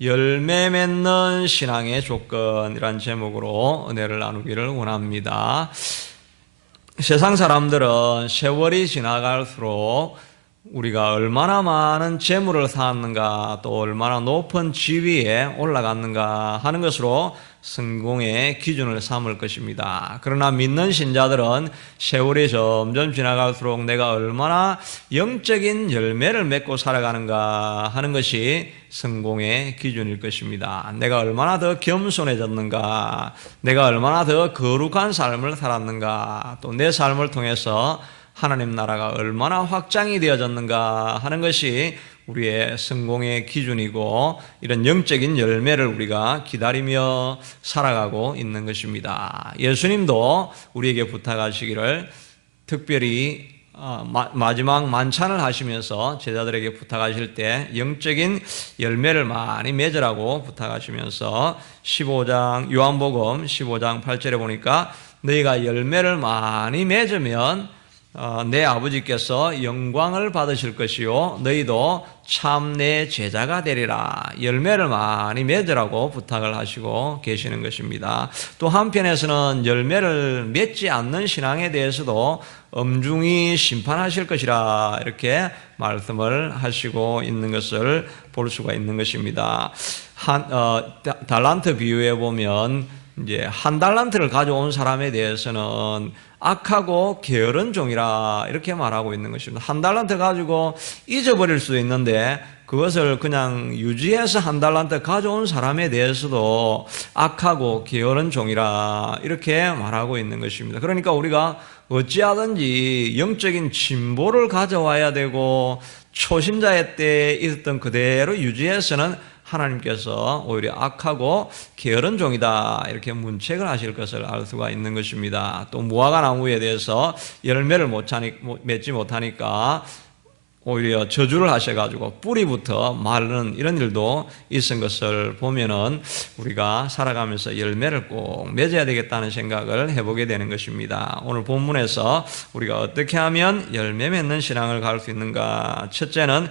열매 맺는 신앙의 조건이란 제목으로 은혜를 나누기를 원합니다. 세상 사람들은 세월이 지나갈수록 우리가 얼마나 많은 재물을 쌓았는가, 또 얼마나 높은 지위에 올라갔는가 하는 것으로 성공의 기준을 삼을 것입니다. 그러나 믿는 신자들은 세월이 점점 지나갈수록 내가 얼마나 영적인 열매를 맺고 살아가는가 하는 것이 성공의 기준일 것입니다. 내가 얼마나 더 겸손해졌는가, 내가 얼마나 더 거룩한 삶을 살았는가, 또 내 삶을 통해서 하나님 나라가 얼마나 확장이 되어졌는가 하는 것이 우리의 성공의 기준이고, 이런 영적인 열매를 우리가 기다리며 살아가고 있는 것입니다. 예수님도 우리에게 부탁하시기를, 특별히 마지막 만찬을 하시면서 제자들에게 부탁하실 때 영적인 열매를 많이 맺으라고 부탁하시면서 요한복음 15장 8절에 보니까 너희가 열매를 많이 맺으면 내 아버지께서 영광을 받으실 것이요 너희도 참 내 제자가 되리라. 열매를 많이 맺으라고 부탁을 하시고 계시는 것입니다. 또 한편에서는 열매를 맺지 않는 신앙에 대해서도 엄중히 심판하실 것이라, 이렇게 말씀을 하시고 있는 것을 볼 수가 있는 것입니다. 달란트 비유에 보면 이제 한 달란트를 가져온 사람에 대해서는 악하고 게으른 종이라 이렇게 말하고 있는 것입니다. 한 달란트 가지고 잊어버릴 수도 있는데 그것을 그냥 유지해서 한 달란트 가져온 사람에 대해서도 악하고 게으른 종이라 이렇게 말하고 있는 것입니다. 그러니까 우리가 어찌하든지 영적인 진보를 가져와야 되고, 초신자의 때에 있었던 그대로 유지해서는 하나님께서 오히려 악하고 게으른 종이다 이렇게 문책을 하실 것을 알 수가 있는 것입니다. 또 무화과 나무에 대해서 열매를 맺지 못하니까 오히려 저주를 하셔가지고 뿌리부터 마르는 이런 일도 있은 것을 보면은 우리가 살아가면서 열매를 꼭 맺어야 되겠다는 생각을 해보게 되는 것입니다. 오늘 본문에서 우리가 어떻게 하면 열매 맺는 신앙을 갈 수 있는가? 첫째는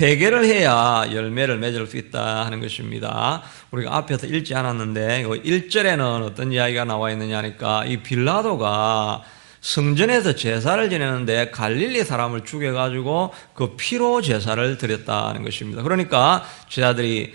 회개를 해야 열매를 맺을 수 있다 하는 것입니다. 우리가 앞에서 읽지 않았는데 1절에는 어떤 이야기가 나와 있느냐 하니까, 이 빌라도가 성전에서 제사를 지내는데 갈릴리 사람을 죽여가지고 그 피로 제사를 드렸다는 것입니다. 그러니까 제자들이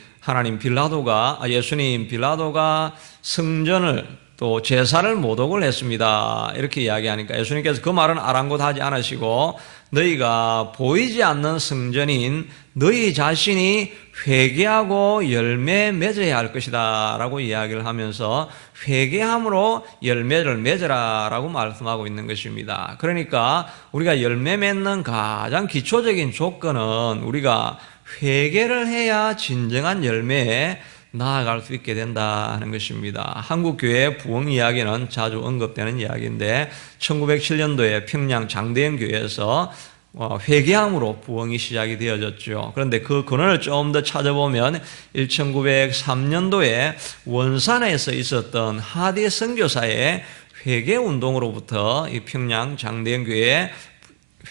예수님 빌라도가 성전을 또 제사를 모독을 했습니다 이렇게 이야기하니까, 예수님께서 그 말은 아랑곳하지 않으시고 너희가 보이지 않는 성전인 너희 자신이 회개하고 열매 맺어야 할 것이다 라고 이야기를 하면서 회개함으로 열매를 맺으라 라고 말씀하고 있는 것입니다. 그러니까 우리가 열매 맺는 가장 기초적인 조건은 우리가 회개를 해야 진정한 열매에 나아갈 수 있게 된다 하는 것입니다. 한국교회 부흥 이야기는 자주 언급되는 이야기인데, 1907년도에 평양 장대현 교회에서 회개함으로 부흥이 시작이 되어졌죠. 그런데 그 근원을 좀 더 찾아보면 1903년도에 원산에서 있었던 하디 선교사의 회개운동으로부터 이 평양 장대현 교회에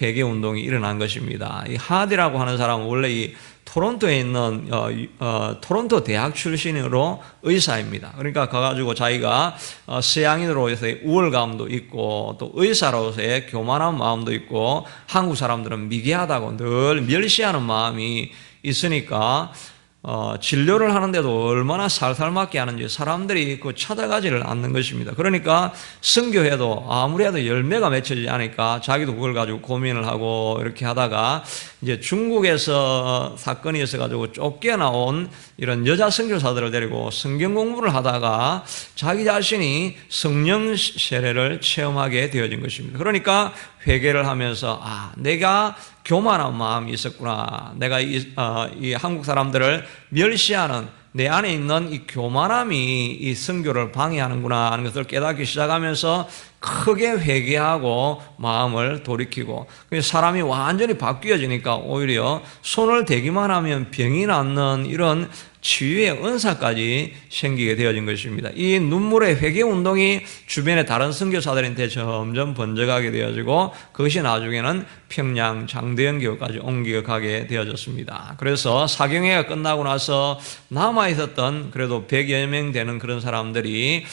회개운동이 일어난 것입니다. 이 하디라고 하는 사람은 원래 이 토론토에 있는 토론토 대학 출신으로 의사입니다. 그러니까 가가지고 자기가 서양인으로서의 우월감도 있고 또 의사로서의 교만한 마음도 있고, 한국 사람들은 미개하다고 늘 멸시하는 마음이 있으니까 진료를 하는데도 얼마나 살살맞게 하는지 사람들이 찾아가지를 않는 것입니다. 그러니까 선교해도 아무래도 열매가 맺혀지지 않으니까 자기도 그걸 가지고 고민을 하고 이렇게 하다가, 이제 중국에서 사건이 있어가지고 쫓겨나온 이런 여자 선교사들을 데리고 성경 공부를 하다가 자기 자신이 성령 세례를 체험하게 되어진 것입니다. 그러니까 회개를 하면서 내가 교만한 마음이 있었구나, 내가 이 한국 사람들을 멸시하는 내 안에 있는 이 교만함이 이 선교를 방해하는구나 하는 것을 깨닫기 시작하면서 크게 회개하고 마음을 돌이키고, 사람이 완전히 바뀌어지니까 오히려 손을 대기만 하면 병이 낫는 이런 치유의 은사까지 생기게 되어진 것입니다. 이 눈물의 회개 운동이 주변의 다른 선교사들한테 점점 번져가게 되어지고 그것이 나중에는 평양 장대영 교회까지 옮겨가게 되어졌습니다. 그래서 사경회가 끝나고 나서 남아있었던 그래도 100여 명 되는 그런 사람들이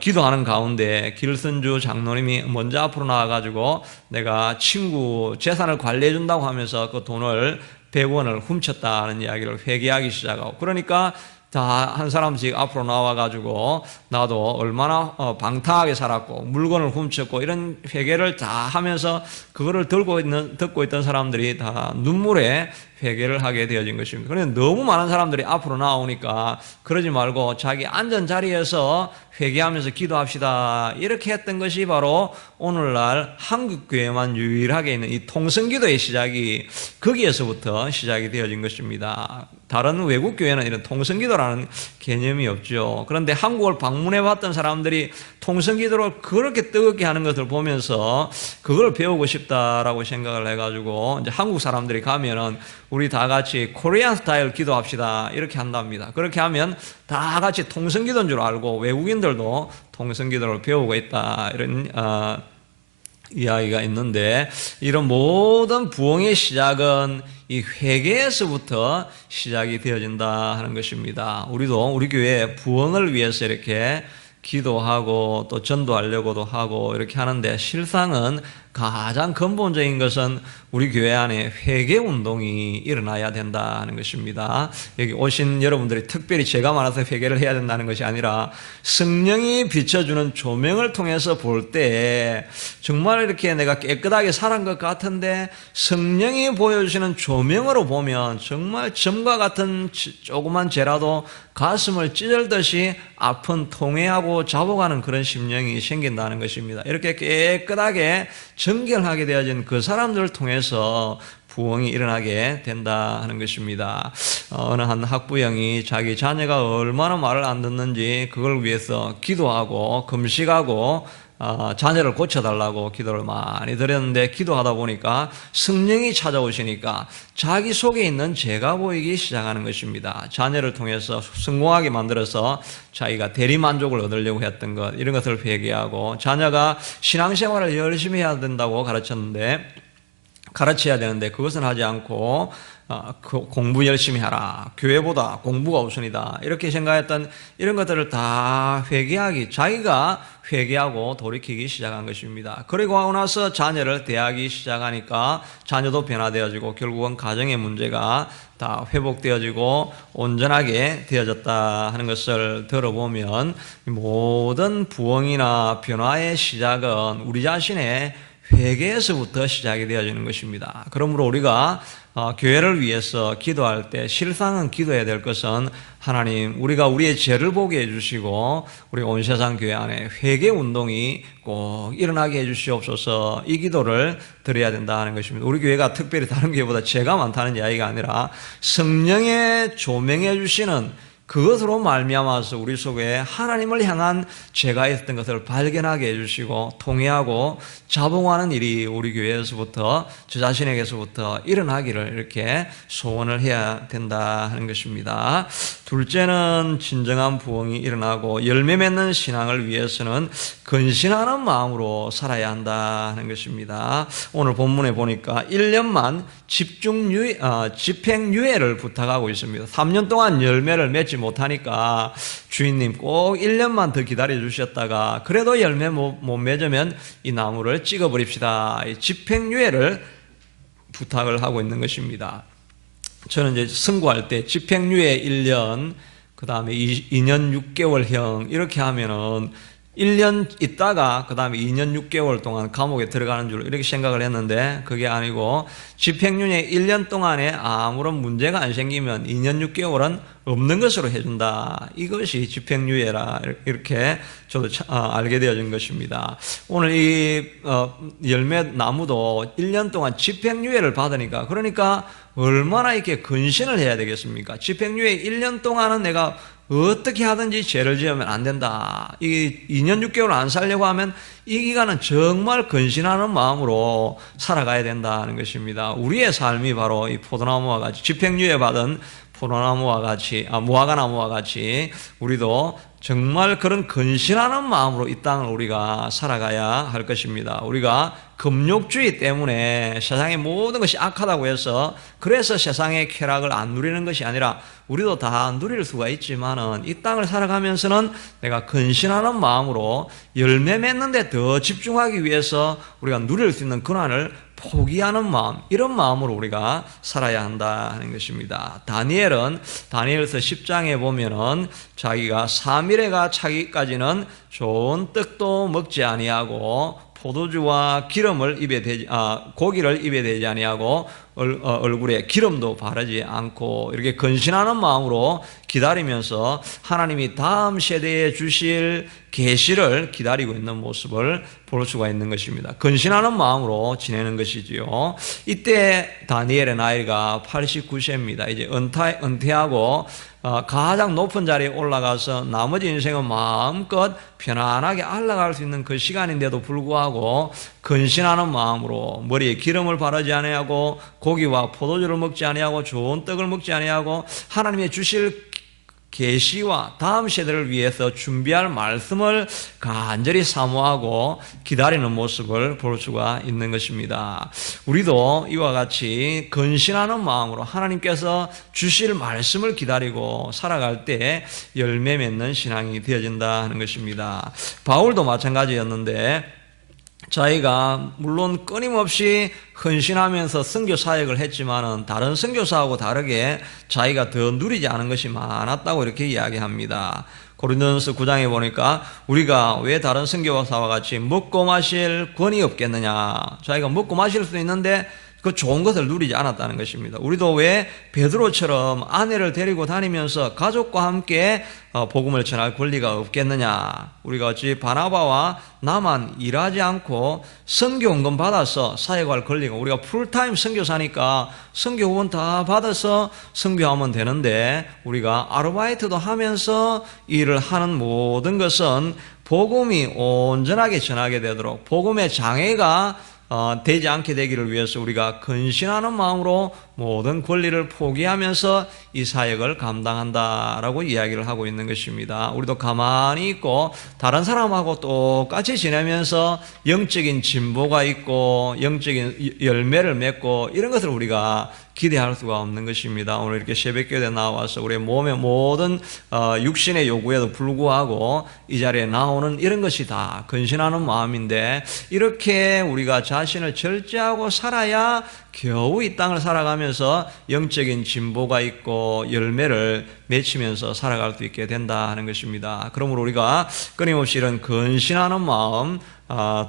기도하는 가운데 길선주 장로님이 먼저 앞으로 나와가지고 내가 친구 재산을 관리해준다고 하면서 그 돈을 100원을 훔쳤다는 이야기를 회개하기 시작하고, 그러니까 다 한 사람씩 앞으로 나와가지고 나도 얼마나 방탕하게 살았고 물건을 훔쳤고 이런 회개를 다 하면서 그거를 듣고 있던 사람들이 다 눈물에 회개를 하게 되어진 것입니다. 그런데 너무 많은 사람들이 앞으로 나오니까 그러지 말고 자기 앉은 자리에서 회개하면서 기도합시다 이렇게 했던 것이 바로 오늘날 한국교회만 유일하게 있는 이 통성기도의 시작이 거기에서부터 시작이 되어진 것입니다. 다른 외국 교회는 이런 통성기도라는 개념이 없죠. 그런데 한국을 방문해 봤던 사람들이 통성기도를 그렇게 뜨겁게 하는 것을 보면서 그걸 배우고 싶다라고 생각을 해가지고 이제 한국 사람들이 가면은 우리 다 같이 코리안 스타일 기도합시다 이렇게 한답니다. 그렇게 하면 다 같이 통성기도인 줄 알고 외국인들도 통성기도를 배우고 있다 이런 이야기가 있는데, 이런 모든 부흥의 시작은 이 회개에서부터 시작이 되어진다 하는 것입니다. 우리도 우리 교회 부흥을 위해서 이렇게 기도하고 또 전도하려고도 하고 이렇게 하는데, 실상은 가장 근본적인 것은 우리 교회 안에 회개 운동이 일어나야 된다는 것입니다. 여기 오신 여러분들이 특별히 죄가 많아서 회개를 해야 된다는 것이 아니라 성령이 비춰주는 조명을 통해서 볼 때 정말 이렇게 내가 깨끗하게 살은 것 같은데 성령이 보여주시는 조명으로 보면 정말 점과 같은 조그만 죄라도 가슴을 찢을듯이 아픈 통회하고 자복하는 그런 심령이 생긴다는 것입니다. 이렇게 깨끗하게 정결하게 되어진 그 사람들을 통해서 부흥이 일어나게 된다 하는 것입니다. 어느 한 학부형이 자기 자녀가 얼마나 말을 안 듣는지 그걸 위해서 기도하고 금식하고 자녀를 고쳐달라고 기도를 많이 드렸는데, 기도하다 보니까 성령이 찾아오시니까 자기 속에 있는 죄가 보이기 시작하는 것입니다. 자녀를 통해서 성공하게 만들어서 자기가 대리만족을 얻으려고 했던 것, 이런 것을 회개하고, 자녀가 신앙생활을 열심히 해야 된다고 가르쳐야 되는데 그것은 하지 않고 공부 열심히 하라, 교회보다 공부가 우선이다 이렇게 생각했던 이런 것들을 다 자기가 회개하고 돌이키기 시작한 것입니다. 그리고 하고 나서 자녀를 대하기 시작하니까 자녀도 변화되어지고 결국은 가정의 문제가 다 회복되어지고 온전하게 되어졌다 하는 것을 들어보면 모든 부흥이나 변화의 시작은 우리 자신의 회개에서부터 시작이 되어지는 것입니다. 그러므로 우리가 교회를 위해서 기도할 때 실상은 기도해야 될 것은, 하나님, 우리가 우리의 죄를 보게 해주시고 우리 온 세상 교회 안에 회개 운동이 꼭 일어나게 해주시옵소서, 이 기도를 드려야 된다 하는 것입니다. 우리 교회가 특별히 다른 교회보다 죄가 많다는 이야기가 아니라 성령의 조명해 주시는 그것으로 말미암아서 우리 속에 하나님을 향한 죄가 있었던 것을 발견하게 해주시고 통회하고 자봉하는 일이 우리 교회에서부터, 저 자신에게서부터 일어나기를 이렇게 소원을 해야 된다 하는 것입니다. 둘째는 진정한 부흥이 일어나고 열매 맺는 신앙을 위해서는 근신하는 마음으로 살아야 한다 하는 것입니다. 오늘 본문에 보니까 1년만 집행유예를 부탁하고 있습니다. 3년 동안 열매를 맺지 못하니까 주인님 꼭 1년만 더 기다려 주셨다가 그래도 열매 못 맺으면 이 나무를 찍어버립시다, 집행유예를 부탁을 하고 있는 것입니다. 저는 이제 선고할 때 집행유예 1년, 그 다음에 2년 6개월형 이렇게 하면은 1년 있다가 그 다음에 2년 6개월 동안 감옥에 들어가는 줄 이렇게 생각을 했는데, 그게 아니고 집행유예 1년 동안에 아무런 문제가 안 생기면 2년 6개월은 없는 것으로 해준다, 이것이 집행유예라 이렇게 저도 알게 되어진 것입니다. 오늘 이 열매 나무도 1년 동안 집행유예를 받으니까, 그러니까 얼마나 이렇게 근신을 해야 되겠습니까? 집행유예 1년 동안은 내가 어떻게 하든지 죄를 지으면 안 된다, 이 2년 6개월 안 살려고 하면 이 기간은 정말 근신하는 마음으로 살아가야 된다는 것입니다. 우리의 삶이 바로 이 포도나무와 같이 집행유예 받은 포도나무와 같이 무화과나무와 같이 우리도 정말 그런 근신하는 마음으로 이 땅을 우리가 살아가야 할 것입니다. 우리가 금욕주의 때문에 세상의 모든 것이 악하다고 해서 그래서 세상의 쾌락을 안 누리는 것이 아니라 우리도 다 누릴 수가 있지만은 이 땅을 살아가면서는 내가 근신하는 마음으로 열매 맺는 데 더 집중하기 위해서 우리가 누릴 수 있는 고난을 포기하는 마음, 이런 마음으로 우리가 살아야 한다 하는 것입니다. 다니엘서 10장에 보면은 자기가 3일에가 차기까지는 좋은 떡도 먹지 아니하고 포도주와 고기를 입에 대지 아니하고 얼굴에 기름도 바르지 않고 이렇게 근신하는 마음으로 기다리면서 하나님이 다음 세대에 주실 계시를 기다리고 있는 모습을 볼 수가 있는 것입니다. 근신하는 마음으로 지내는 것이지요. 이때 다니엘의 나이가 89세입니다. 이제 은퇴하고 가장 높은 자리에 올라가서 나머지 인생은 마음껏 편안하게 올라갈 수 있는 그 시간인데도 불구하고 근신하는 마음으로 머리에 기름을 바르지 아니하고 고기와 포도주를 먹지 아니하고 좋은 떡을 먹지 아니하고 하나님의 주실 계시와 다음 세대를 위해서 준비할 말씀을 간절히 사모하고 기다리는 모습을 볼 수가 있는 것입니다. 우리도 이와 같이 근신하는 마음으로 하나님께서 주실 말씀을 기다리고 살아갈 때 열매 맺는 신앙이 되어진다 하는 것입니다. 바울도 마찬가지였는데 자기가 물론 끊임없이 헌신하면서 선교 사역을 했지만은 다른 선교사하고 다르게 자기가 더 누리지 않은 것이 많았다고 이렇게 이야기합니다. 고린도전서 9장에 보니까 우리가 왜 다른 선교사와 같이 먹고 마실 권이 없겠느냐, 자기가 먹고 마실 수 있는데 그 좋은 것을 누리지 않았다는 것입니다. 우리도 왜 베드로처럼 아내를 데리고 다니면서 가족과 함께 복음을 전할 권리가 없겠느냐. 우리가 어찌 바나바와 나만 일하지 않고 선교원금 받아서 사역할 권리가, 우리가 풀타임 선교사니까 선교원 다 받아서 선교하면 되는데 우리가 아르바이트도 하면서 일을 하는 모든 것은 복음이 온전하게 전하게 되도록 복음의 장애가 되지 않게 되기를 위해서 우리가 근신하는 마음으로 모든 권리를 포기하면서 이 사역을 감당한다라고 이야기를 하고 있는 것입니다. 우리도 가만히 있고 다른 사람하고 똑같이 지내면서 영적인 진보가 있고 영적인 열매를 맺고 이런 것을 우리가 기대할 수가 없는 것입니다. 오늘 이렇게 새벽기도에 나와서 우리의 몸의 모든 육신의 요구에도 불구하고 이 자리에 나오는 이런 것이 다 근신하는 마음인데, 이렇게 우리가 자신을 절제하고 살아야 겨우 이 땅을 살아가면서 영적인 진보가 있고 열매를 맺히면서 살아갈 수 있게 된다 하는 것입니다. 그러므로 우리가 끊임없이 이런 근신하는 마음,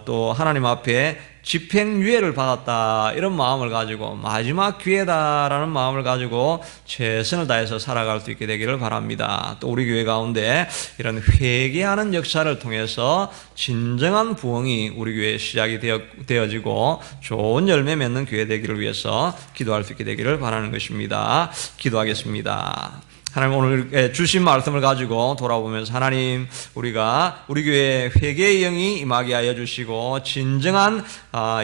또 하나님 앞에 집행유예를 받았다 이런 마음을 가지고 마지막 기회다라는 마음을 가지고 최선을 다해서 살아갈 수 있게 되기를 바랍니다. 또 우리 교회 가운데 이런 회개하는 역사를 통해서 진정한 부흥이 우리 교회에 시작이 되어지고 좋은 열매 맺는 교회 되기를 위해서 기도할 수 있게 되기를 바라는 것입니다. 기도하겠습니다. 하나님, 오늘 주신 말씀을 가지고 돌아보면서 하나님, 우리가 우리 교회에 회개의 영이 임하게 하여 주시고 진정한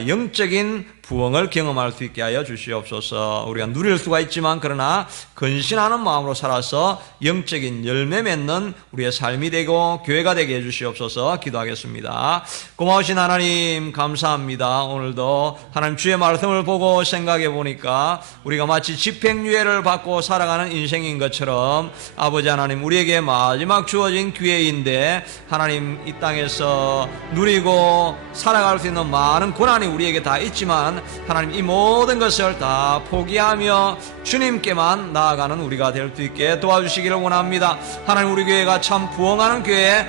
영적인 부흥을 경험할 수 있게 하여 주시옵소서. 우리가 누릴 수가 있지만 그러나 근신하는 마음으로 살아서 영적인 열매 맺는 우리의 삶이 되고 교회가 되게 해주시옵소서. 기도하겠습니다. 고마우신 하나님 감사합니다. 오늘도 하나님 주의 말씀을 보고 생각해 보니까 우리가 마치 집행유예를 받고 살아가는 인생인 것처럼 아버지 하나님, 우리에게 마지막 주어진 기회인데 하나님, 이 땅에서 누리고 살아갈 수 있는 많은 고난이 우리에게 다 있지만 하나님, 이 모든 것을 다 포기하며 주님께만 나아가는 우리가 될 수 있게 도와주시기를 원합니다. 하나님, 우리 교회가 참 부흥하는 교회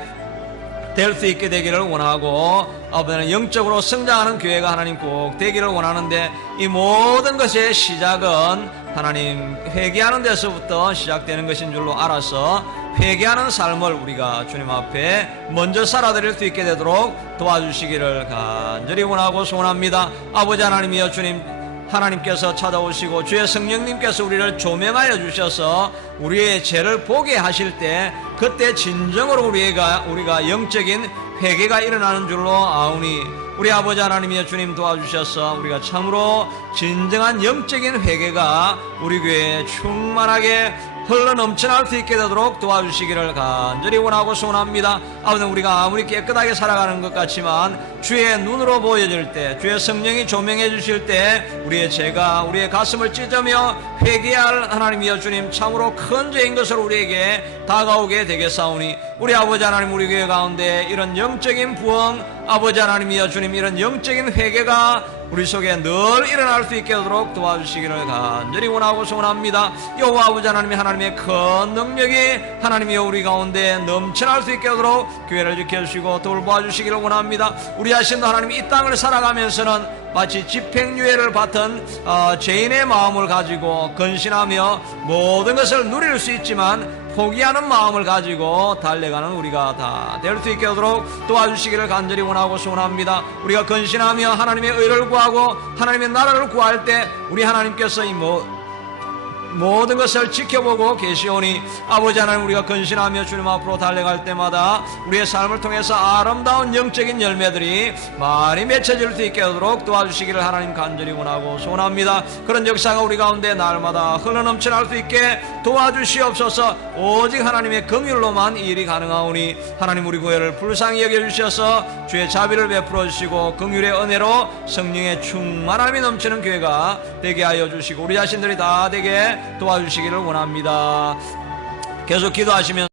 될 수 있게 되기를 원하고, 아버지는 영적으로 성장하는 교회가 하나님 꼭 되기를 원하는데, 이 모든 것의 시작은 하나님 회개하는 데서부터 시작되는 것인 줄로 알아서 회개하는 삶을 우리가 주님 앞에 먼저 살아드릴 수 있게 되도록 도와주시기를 간절히 원하고 소원합니다. 아버지 하나님이여, 주님 하나님께서 찾아오시고 주의 성령님께서 우리를 조명하여 주셔서 우리의 죄를 보게 하실 때, 그때 진정으로 우리가 영적인 회개가 일어나는 줄로 아오니, 우리 아버지 하나님이여 주님 도와주셔서 우리가 참으로 진정한 영적인 회개가 우리 교회에 충만하게 흘러 넘쳐날 수 있게 되도록 도와주시기를 간절히 원하고 소원합니다. 아버지, 우리가 아무리 깨끗하게 살아가는 것 같지만 주의 눈으로 보여질 때, 주의 성령이 조명해 주실 때 우리의 죄가 우리의 가슴을 찢으며 회개할 하나님이여 주님, 참으로 큰 죄인 것을 우리에게 다가오게 되겠사오니 우리 아버지 하나님, 우리 교회 가운데 이런 영적인 부흥, 아버지 하나님이여 주님, 이런 영적인 회개가 우리 속에 늘 일어날 수 있게 하도록 도와주시기를 간절히 원하고 소원합니다. 여호와 아버지 하나님이 하나님의 큰 능력이 하나님이여 우리 가운데 넘쳐날 수 있게 하도록 교회를 지켜주시고 돌보아주시기를 원합니다. 우리 자신도 하나님 이 땅을 살아가면서는 마치 집행유예를 받은 죄인의 마음을 가지고 근신하며 모든 것을 누릴 수 있지만 포기하는 마음을 가지고 달려가는 우리가 다 될 수 있게 하도록 도와주시기를 간절히 원하고 소원합니다. 우리가 근신하며 하나님의 의를 구하고 하나님의 나라를 구할 때 우리 하나님께서 이 모든 것을 지켜보고 계시오니 아버지 하나님, 우리가 근신하며 주님 앞으로 달려갈 때마다 우리의 삶을 통해서 아름다운 영적인 열매들이 많이 맺혀질 수 있게 하도록 도와주시기를 하나님 간절히 원하고 소원합니다. 그런 역사가 우리 가운데 날마다 흘러넘쳐날 수 있게 도와주시옵소서. 오직 하나님의 긍휼로만 이 일이 가능하오니 하나님, 우리 교회를 불쌍히 여겨주셔서 주의 자비를 베풀어 주시고 긍휼의 은혜로 성령의 충만함이 넘치는 교회가 되게 하여 주시고 우리 자신들이 다 되게 도와주시기를 원합니다. 계속 기도하시면